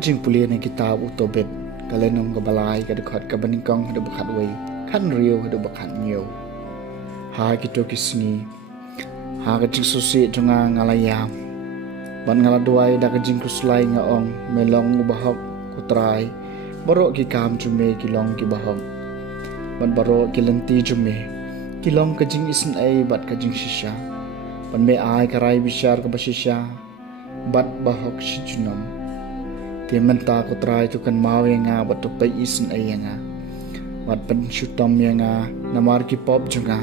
Kajing pulia ni kitab utobet kalenong kabalay kadukhat kabaningkang hadu bakat way kan rio hadu bakat nyo ha kito kisni ha kajing susi junga ngalaya ban ngaladuay da kajing kuslay nga ong melong ubahok kutray baro ki kam jume kilong ki bahok ban baro kilanti jume kilong kajing isin ay bat kajing shisha ban me ay karay bisyar kabasisya bat bahok si junom Tiamenta ko try to kan mawe nga wat to pay isin ay nga wat pan shutam nga namar ki pop junga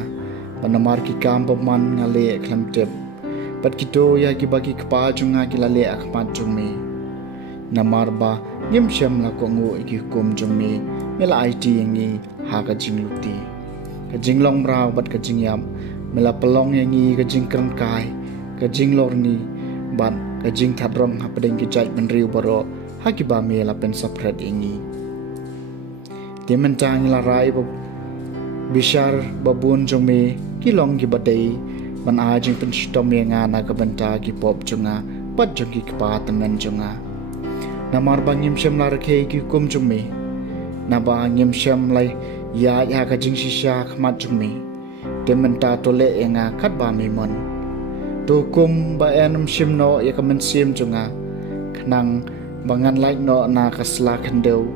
pan namar ki kam man nga le klam tip pat kito ya ki bagi kpa junga ki lale akmat jungme namar ba nim syam la ko ngu ki hukum jungme mela IT yangi ha ka jingluti ka jinglong braw bat ka jingyam mela pelong yangi ka jingkran kai ka jinglor ni bat ka jing thadrong ha padeng ki jai menriu baro hakiba mela pen saprat ini timentang la rai bishar babun jome kilong ki badai ban ajing pen stom nga na kabanta ki pop junga pat jong ki pa temen junga namar bangim syam la rakhe ki kum jome na bangim syam lai ya ka jing shisha khmat jome timenta tole nga khat ba memon to kum ba enum syim no ya kamen sim junga khnang bangan like no na kasla kandeu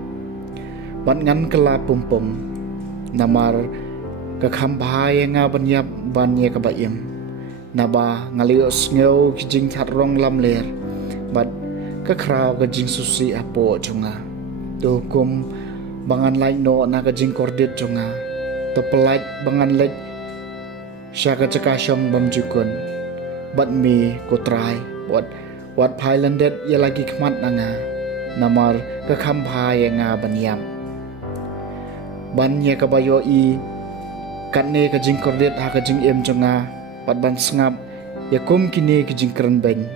ban ngan kala pumpum namar ka khambhai nga banyap banye ka baim naba ngalios ngeu kijing tharong lamler bat ka kraw ka jing susi apo chunga to kum bangan like no na ka jing kordit chunga to pelait bangan like syaka cakasyong bamjukun bat mi ko try wat Thailandet ya lagi kemat nanga namar ke khampa ya nga banyam banya ka bayo I katne ka jing kordet ha ka jing em jonga pat ban sngap ya kum kini ka jing kran beng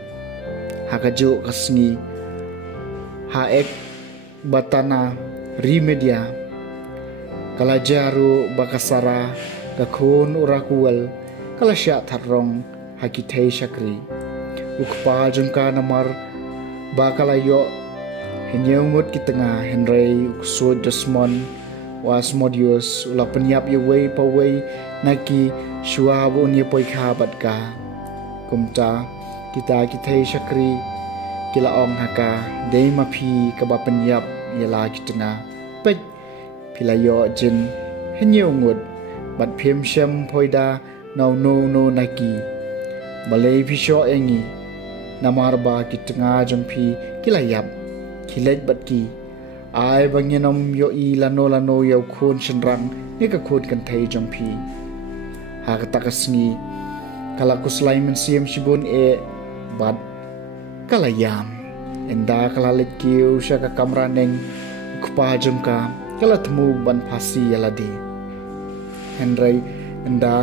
ha ka jo ka sngi ha ek batana rimedia kala jaru bakasara ka khun urakual kala sya tharong hakithei shakri ukpa jengka namar bakalayo hinyeungut ki tengah henrei uksud desmon was modius ula penyap ye wei pawei naki shuabu nye poikha batka kumta kita kithei shakri kila ong haka dei mapi kaba penyap yela ki tengah pek pilayo jin hinyeungut bat phim shem poida no naki balei pisho engi namar ba ki tengah jongpi kilayap kilej bat ki ai bangyenom yo I lano yo khun shenrang ni ka khun kan thei jongpi ha ka takasngi kala kuslai men siam shibun e bat kalayam enda kala lekkiu sha ka kamra neng khpa jongka kala thmu ban phasi yaladi henrai enda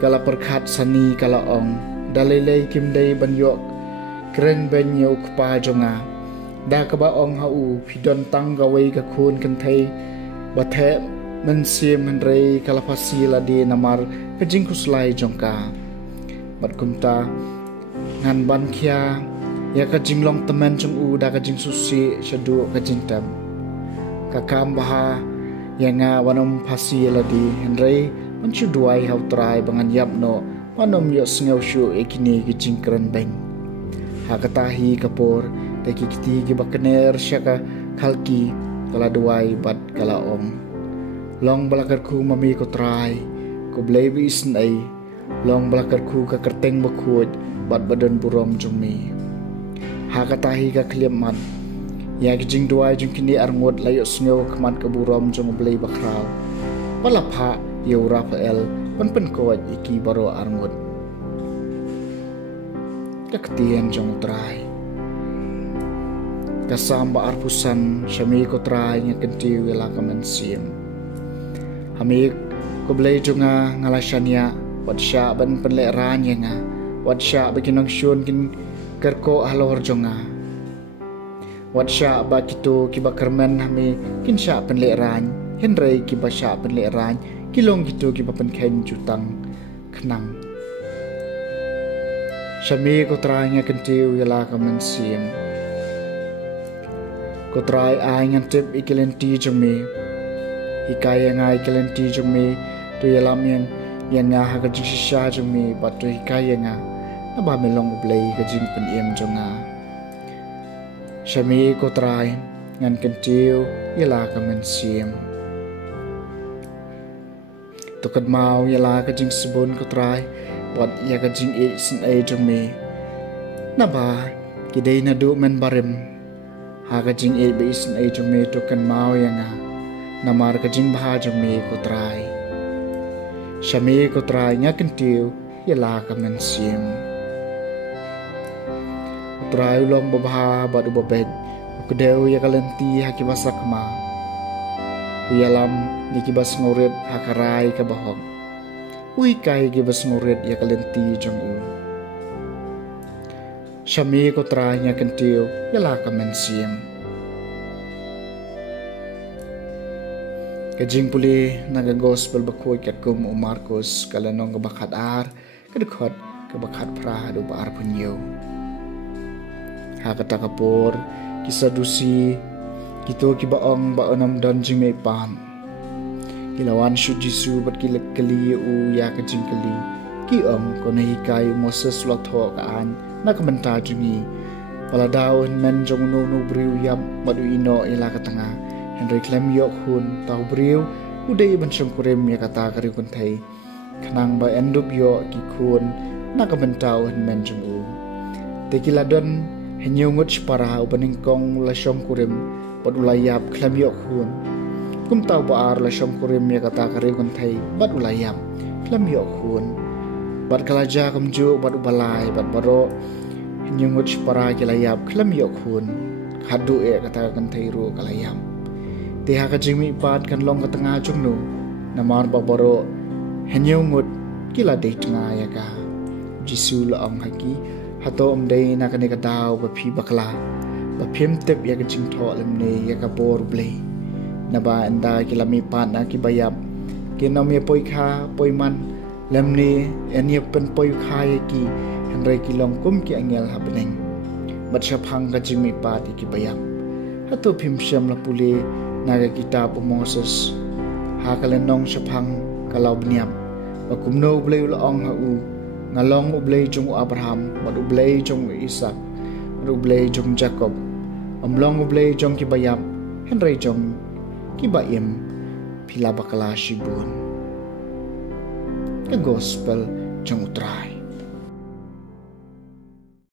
kala perkhat sani kala ong dalilei kimdei ban yok kren ben yo kpa jonga da ka ba ong hau phidon tang ga wei ka khun kan thei ba the men sim men rei kala phasi la de namar ka jing kuslai jongka bat kumta ngan ban khia ya ka jing long temen chung u da ka jing susi shadu ka jing tam ka kam baha ya nga wanom phasi la de hen rei man chu duai hau trai bangan yap no wanom yo sngew shu ekini ki jing kran beng hakatahi kapor teki kiti ki bakner syaka khalki kala duai bat kala om long balakar ku mami ko try ko blebi isn ai long balakar ku ka kerteng bakhud bat badan burom jumi hakatahi ka kliam mat ya ki jing duai jung kini arngot layo sngew kmat ka burom jung blei bakrau palapha yo rafael pan ko iki baro arngot ketien jong utrai. Kasamba arpusan syami ko trai nga kenti wila kamansim. Hamik ko blay jonga ngalasanya wat sya ban penleranya nga wat sya baginong syun kin kerko halor jonga. Wat sya ba kito kiba kermen hami kin sya penleran henry kiba sya penleran kilong kito kiba penken jutang kenang. Syami ko trai nga kenti wila kamansim. Ko try ay ngantip ikilenti jumi hikaya nga ikilenti jumi tu yalam yang nga hagajing sisya jumi batu hikaya nga naba melong ublay gajing peniem jonga. Syami ko try ngan kentiu yala kamansim. Tukad mau yala gajing sebun ko try wat ya gajing sin ay jumi naba kiday na du men barim. Hagajing be isin ay jumi tukan mau yang namar kajing baha jumi ko try. Syami ko try nga kentiu yala kamansim. Try ulong babaha badu babed ukudeu ya kalenti hakibasa kama. Uyalam ni kibas ngurit hakarai kabahog. Uy kai kibas ngurit ya kalenti jong u. Syami ko try nga kentiu yala kamansim. Kajing puli naga gospel bakoy kat kum Marcos kalanong kabakat ar kadukot kabakat pra do baar punyo. Hakata kapor kisah dusi kito kibaong baonam donjing may pan. Kilawan syu Jisu bat kilak kali u ya kajing kali kiong ko nahikay Moses lotho kaan nakamanta jungi wala daon men jong no briu yam maduino ila katanga Henry klem yok hun tau briu uday ban syam kurem ya kata kari kun thai kanang ba endup yo ki kun nakamanta men jong u tekiladon henyungut para ubaning kong la syam kurem padulayap klem yok hun kum tau baar la syam kurem ya kata kari kun thai bat ulayap klem yok hun bat kalaja kamju bat ubalai bat baro nyungut para kilayap klam yok hun hadu kata kan thairu kalayam tiha ka jimi pat kan long ka tengah jungnu namar ba baro henyungut kila de tengah ya ka Jisu la ang haki hato umdai na kan ka daw ba phi bakla ba phim tep ya ka jing tho lemne ya ka bor blei na ba anda kilami pat na kibayap kinom ya poi kha poi man lemni enya pen poi kha ya ki Henry kilong kum ki angel happening matsyap hang ka jimi pati ki bayam hato phim syam la puli naga kitab Moses ha kalenong syapang kalaw bniam bakumno ublay ulaong ha u ngalong ublay jong Abraham mad ublay jong Isaac mad ublay jong Jacob amlong ublay jong ki bayam Henry jong ki bayim pila bakala shibun ka gospel jong utray.